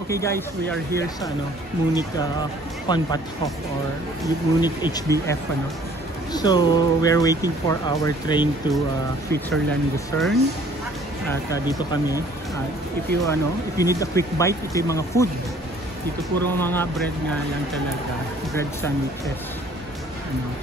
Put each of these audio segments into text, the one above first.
Okay guys, we are here sa Munich Konbahnhof or Munich HBF So we're waiting for our train to Switzerland Lucerne. At dito kami. If you need a quick bite, ito yung mga food. Dito puro mga bread nga lang talaga, bread sandwiches.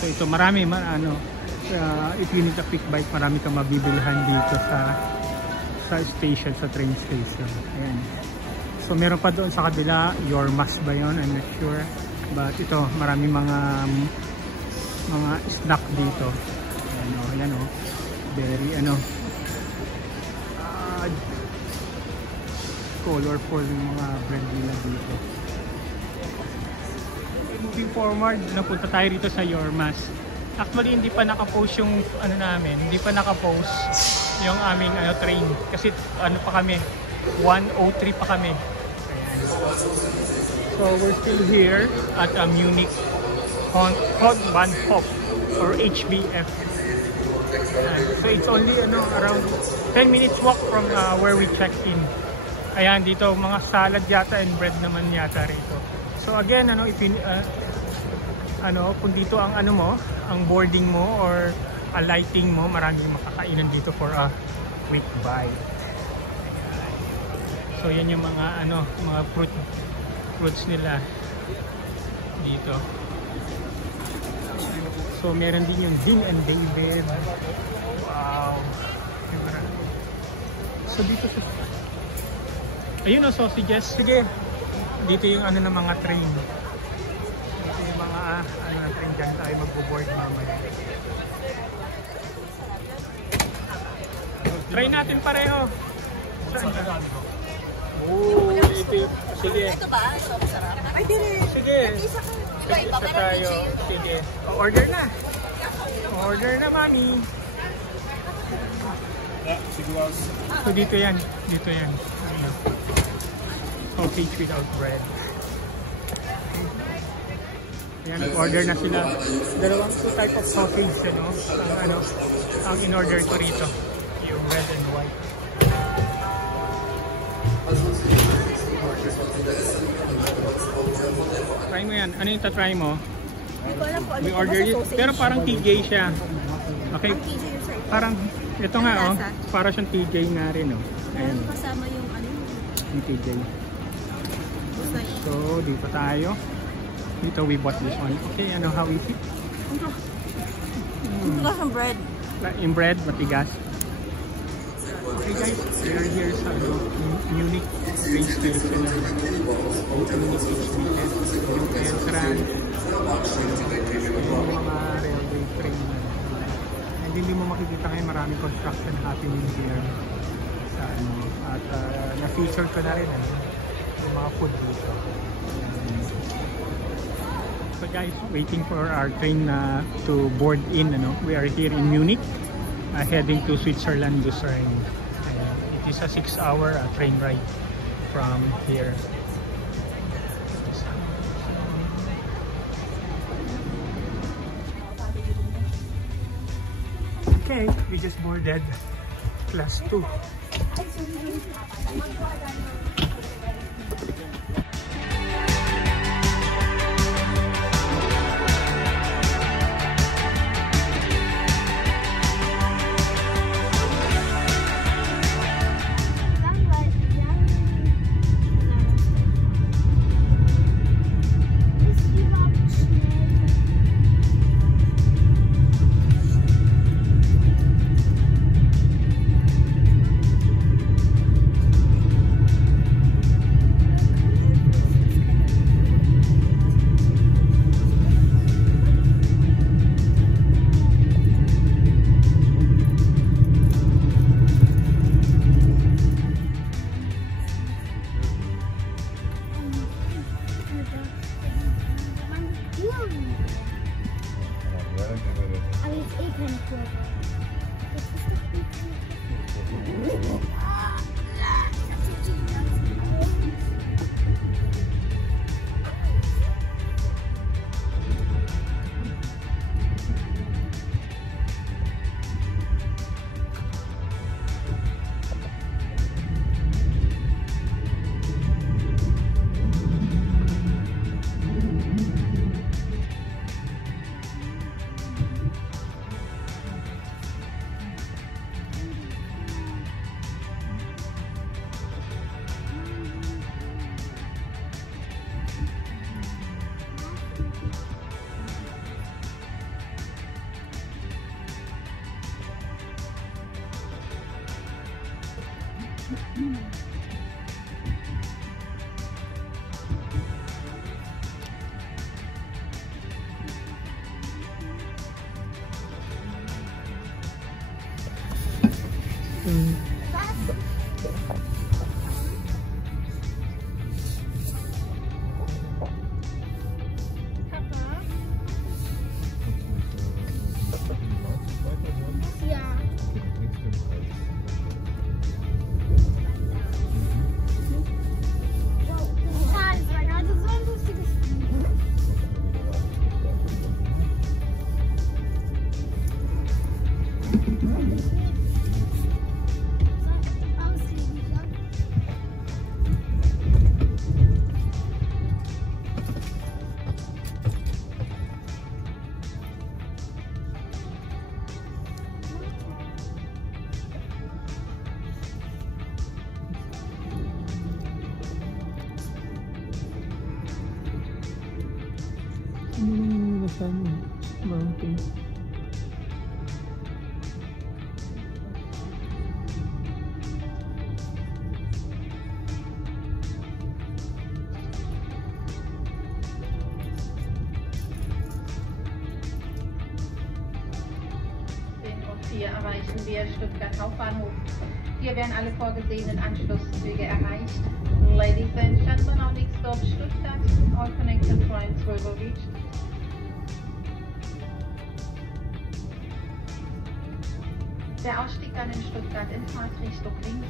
So ito marami if you need a quick bite, marami kang mabibilhan dito sa station, sa train station. Ayan. So meron pa doon sa kabila, your mass ba yun? I'm not sure. But ito, marami mga snack dito. Ayan o. Very colorful yung mga bread nila dito. Okay, moving forward, napunta tayo rito sa your mass. Actually, hindi pa nakapost yung namin. Hindi pa nakapost yung aming train. Kasi pa kami, 1:03 pa kami. So we're still here at Munich Konbahnhof or HBF. So it's only around 10 minutes walk from where we checked in. Ayan, dito mga salad yata and bread naman yata rito. So again, if you kung dito ang ang boarding mo or alighting mo, maraming makakainan dito for a quick bite. So yan yung mga mga fruits nila dito. So meron din yung Dean and David. Wow. So dito sa ayun sausages. Sige. Dito yung ng mga train. Dito yung mga train dyan tayo magbo-board mamaya. Try natin pareho. Saan ka? Oh, ito. Sige. Ito ba? So, masarap. Ay, dire. Sige. Iba tayo. Sige. Order na. Order na, mami. So, dito yan. Dito yan. Sausage without bread. Yan, order na sila. Dalawang type of sausage, ang in-order ko rito. Yung red and white. Try mo yan. Ano yung tatry mo? Hindi ko alam po ano We order it. Pero parang TJ siya. Okay. Parang, ito nga para siyang TJ nga rin Ayan. Kasama yung yung TJ. So, dito tayo. Dito we bought this one. Okay, how is it? Ito yung bread. Yung bread, matigas. Okay guys, we're here sa Munich train station. Munich HBF. Yung entrance. Yung mga railway train. And hindi mo makikita ngayon maraming construction happening here. At na-feature ko na rin yung mga food dito. So guys, waiting for our train to board in. We are here in Munich, heading to Switzerland Lucerne. It is a 6-hour train ride from here. Okay, we just boarded class 2. Mountain. Hier erreichen wir Stuttgart Hauptbahnhof. Hier werden alle vorgesehenen Anschlusszüge erreicht. Ladies and gentlemen, our next stop Stuttgart. All connected trains will be reached. Der Ausstieg dann in Stuttgart in Fahrtrichtung links.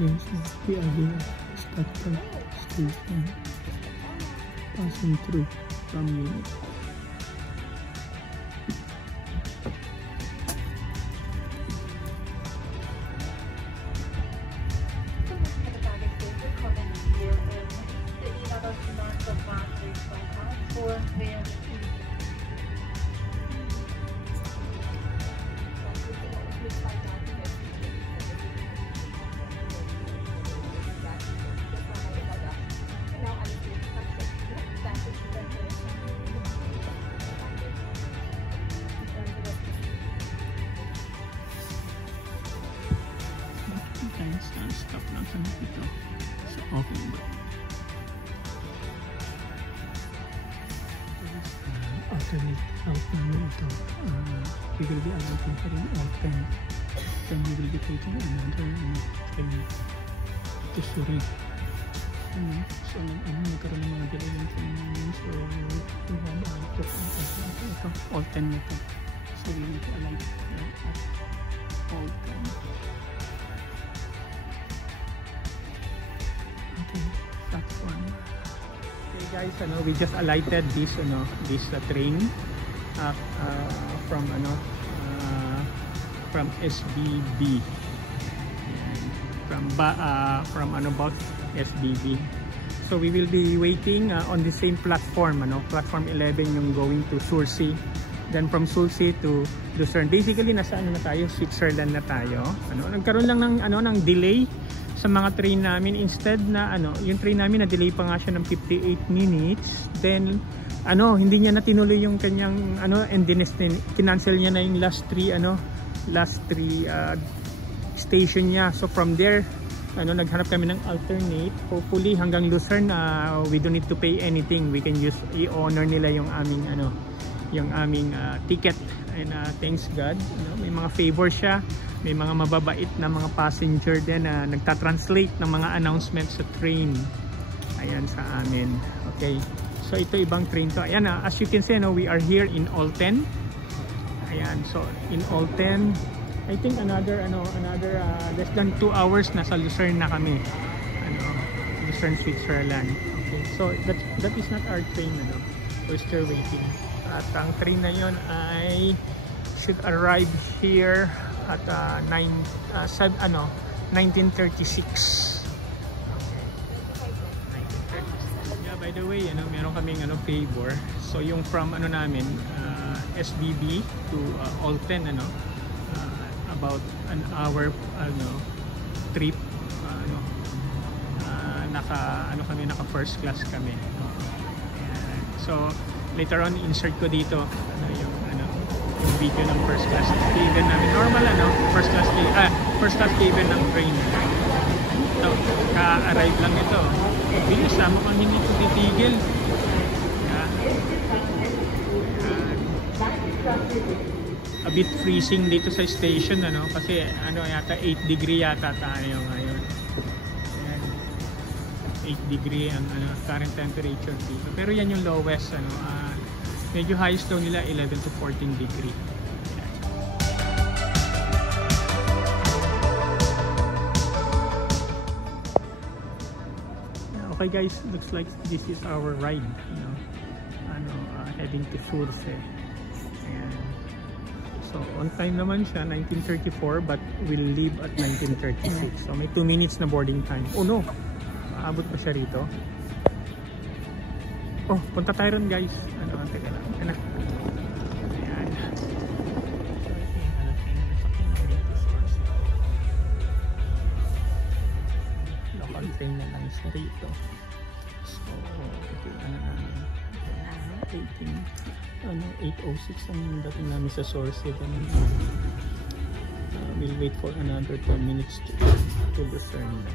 Yes, the idea is Stuttgart station passing through from Munich. Stop lang sa dito sa Offenbach. Alternate out namin ito. We will be awaiting for an open. Then we will be taking another train to Zurich. So nagkaroon ng mga delay ng train namin. So we have ito, Alten ito. So we will be alive at Alten. Platform. Okay guys, we just alighted this train from SBB, from Bus SBB. So we will be waiting on the same platform, platform 11 yung going to Sursee. Then from Sursee to Lucerne. Basically nasa na tayo, Switzerland na tayo. Nagkaroon lang ng delay sa mga train namin. Instead na yung train namin na delay pa nga siya ng 58 minutes. Then hindi niya na tinuloy yung kanyang and then kinancel niya na yung last three station niya. So from there naghanap kami ng alternate. Hopefully hanggang Lucerne we don't need to pay anything. We can just i-honor nila yung aming ticket. And thanks God, may mga favor siya. May mga mababait na mga passenger din na nagta-translate ng mga announcements sa train. Ayan sa amin. Okay. So ito ibang train to. Ayan, as you can see, no, we are here in Olten. Ayan, so in Olten, I think another less than 2 hours nasa Lucerne na kami. Lucerne, Switzerland. Okay, so that is not our train, we're still waiting. At ang train na yon ay should arrive here at 1936. Yeah, by the way, meron kaming favor. So yung from namin SBB to Olten, about an hour trip, naka first class kami. So later on insert ko dito yung video ng first class cabin namin. Normal first class cabin ng train. So ka-arrive lang ito. Bilis, mukhang hindi ko titigil. A bit freezing dito sa station, kasi yata 8 degree yata tayo ngayon. Ayan, 8 degree ang current temperature dito. Pero yan yung lowest, medyo highest daw nila 11 to 14 degree. Okay guys, looks like this is our ride, heading to Surse. Ayan. So on time naman siya, 1934, but we'll leave at 1936. So may 2 minutes na boarding time. Oh no, maabot pa siya rito. Oh, punta tayo ron guys. Teka lang. Ayan. Local train na lang siya rito. So, ito yung 8:06 ang dating namin sa source. We'll wait for another 10 minutes to discern na.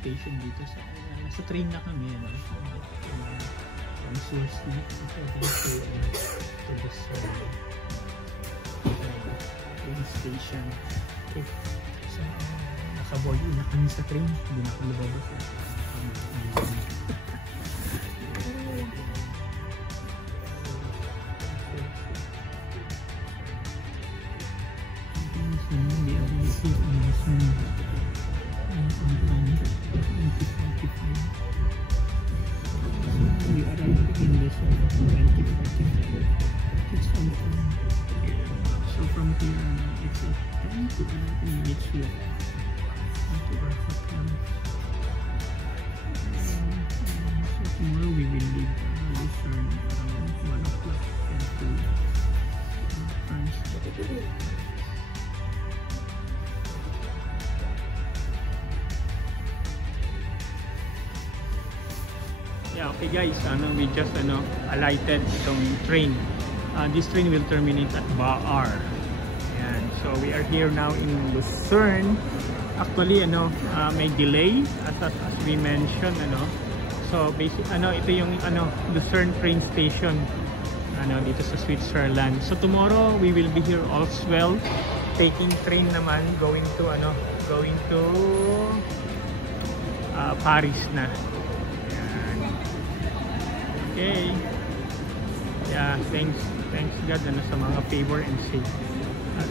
Station dito sa train na kami, from source to this train station. Okay, so nakaboard na kami sa train, hindi na kami lumabas. We arrived in this 2045. It's on time. So from here, it's a 10 to 11 minutes walk to our hotel. So tomorrow we will leave Lucerne around 1 o'clock and to France. Yeah, okay guys, we just alighted itong train. This train will terminate at Baar. Ayan, so we are here now in Lucerne. Actually, may delay as we mentioned, So basic ito yung Lucerne train station dito sa Switzerland. So tomorrow we will be here as well, taking train naman going to Paris na. Okay. Yeah, thanks God sa mga favor and safe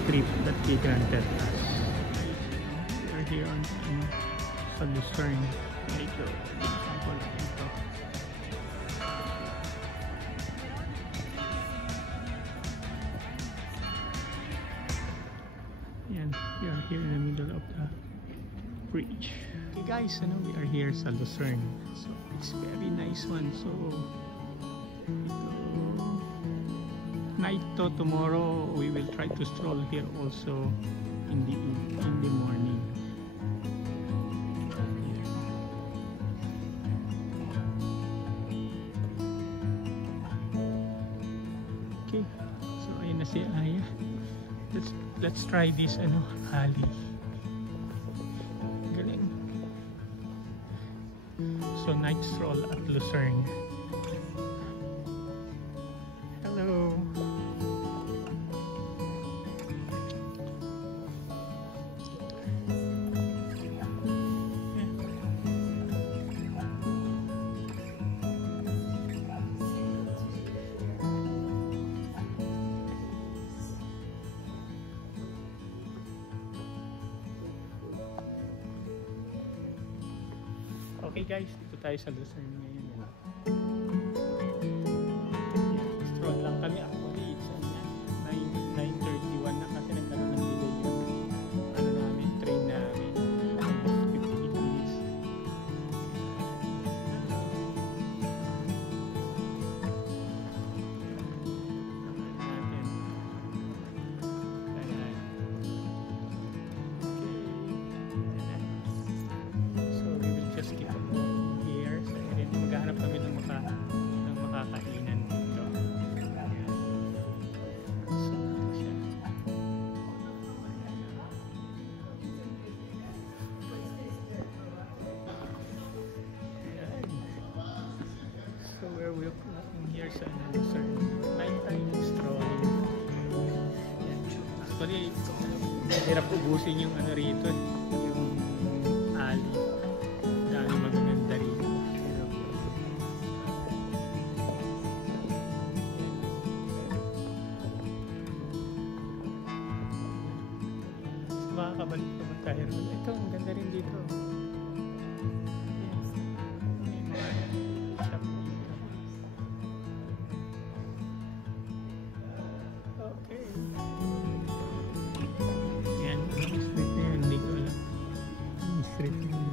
trip that He granted us. We're here on sa Lucerne. Ito, example ito. Yan, we are here in the middle of the bridge. Okay guys, we are here sa Lucerne. So it's very nice one. So night to tomorrow we will try to stroll here also in the morning. Okay. si Aya. Let's try this alley. Galing. So night stroll at Lucerne. Hello. Okay guys, dito tayo sa Lucerne ngayon. Stroll lang kami. Actually, it's 9:31 na kasi nagkaroon ng delay yung namin, train namin. Almost 58 minutes. Just keep on going here. So, maghahanap kami ng makakainan dito. Ayan. So, ito siya. Ayan. So, we're walking here sa Lucerne. Nighttime strolling. Ayan. Actually, hirap ubusin yung rito. Yung alley. Magaganda rin. So, makakabalik naman tayo. Ito, ang ganda rin dito. Yes. May mga shop dito. Okay. Yan. Ang street na yan. Hindi ko alam. Ang street na yan.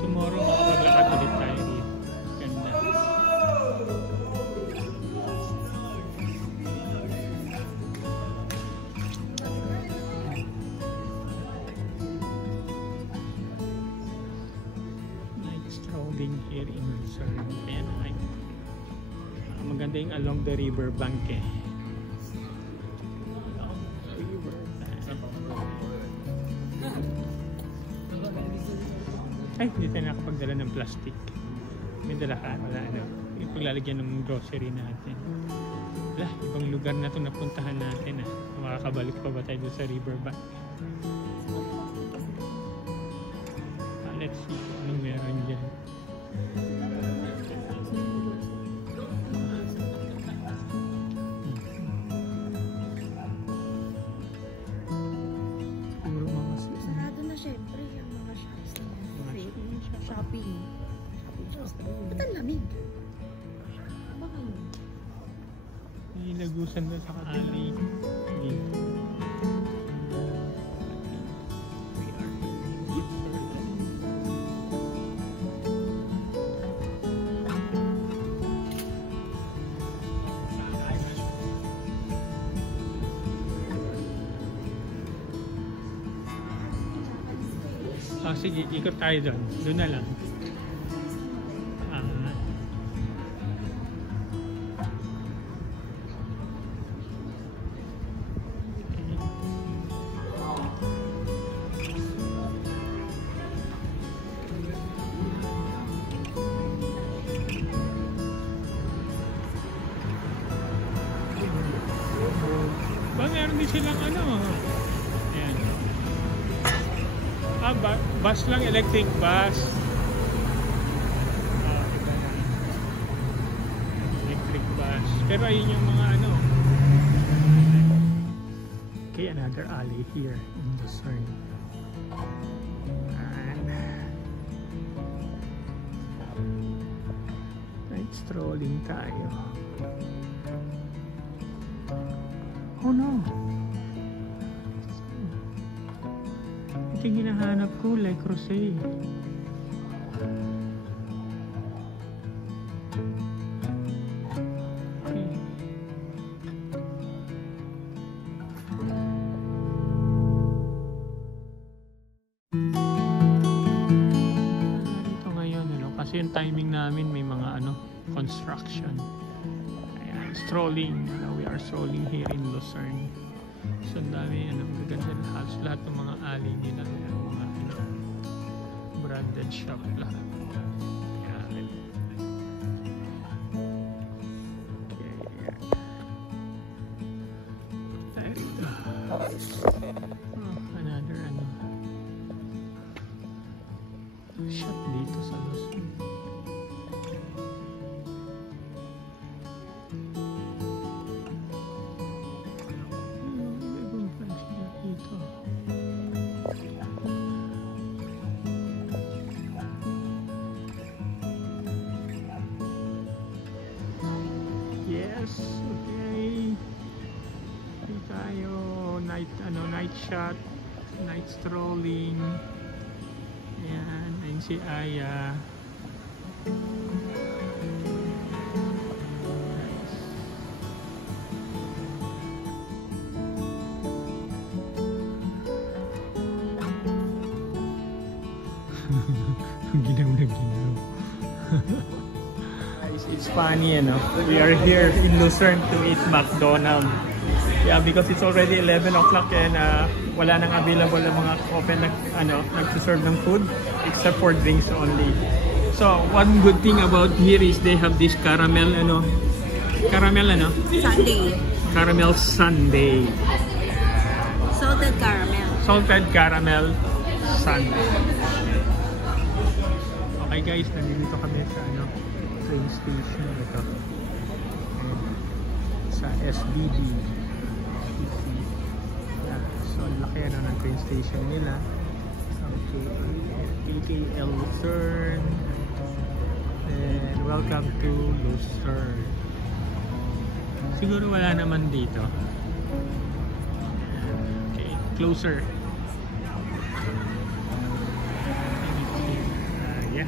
Tomorrow, makapaglakad ulit tayo dito. Ganda. Night strolling here in Lucerne. Ayan, ay. Maganda yung along the river bank eh. Along the river bank. Ay, hindi tayo nakapagdala ng plastic. May dala ka, wala yung paglalagyan ng grocery natin. Wala, ibang lugar na ito napuntahan natin makakabalik pa ba tayo sa riverbank? Let's see kung anong meron dyan. Sarado na syempre yung mga shops na yan. Shopping shops. Ba't ang lamig? Baka yun. May lagusan doon sa alley. Dito. Oh, sige, ikot tayo doon. Doon na lang. Meron din silang ayan. Bus lang, electric bus. Iba na. Electric bus. Pero ayun yung mga Okay, another alley here in Lucerne. Night strolling tayo. Oh no! Ito yung hinahanap ko, Le Creuset. Okay. Ito ngayon, kasi yung timing namin may mga construction. Ayan. strolling. We are strolling here in Lucerne. So ang dami, gaganda lahat ng mga alley nila, mga branded shop lahat. Yan. Okay, yan. Another shop dito sa Lucerne. Yes, okay. Hindi tayo night shot, night strolling. Ayan, ayun si Aya. Nice. Ginaw na ginaw. It's funny, we are here in Lucerne to eat McDonald's. Yeah, because it's already 11 o'clock and wala nang available ng mga open nagsiserve ng food except for drinks only. So, one good thing about here is they have this caramel Sunday. Caramel sundae. Salted caramel. Salted caramel sundae. Okay guys, nandito kami sa train station ito. Sa SBD. Yeah, so laki ng train station nila. KKL Lucerne. And welcome to Lucerne. Siguro wala naman dito. Okay, closer. Yeah.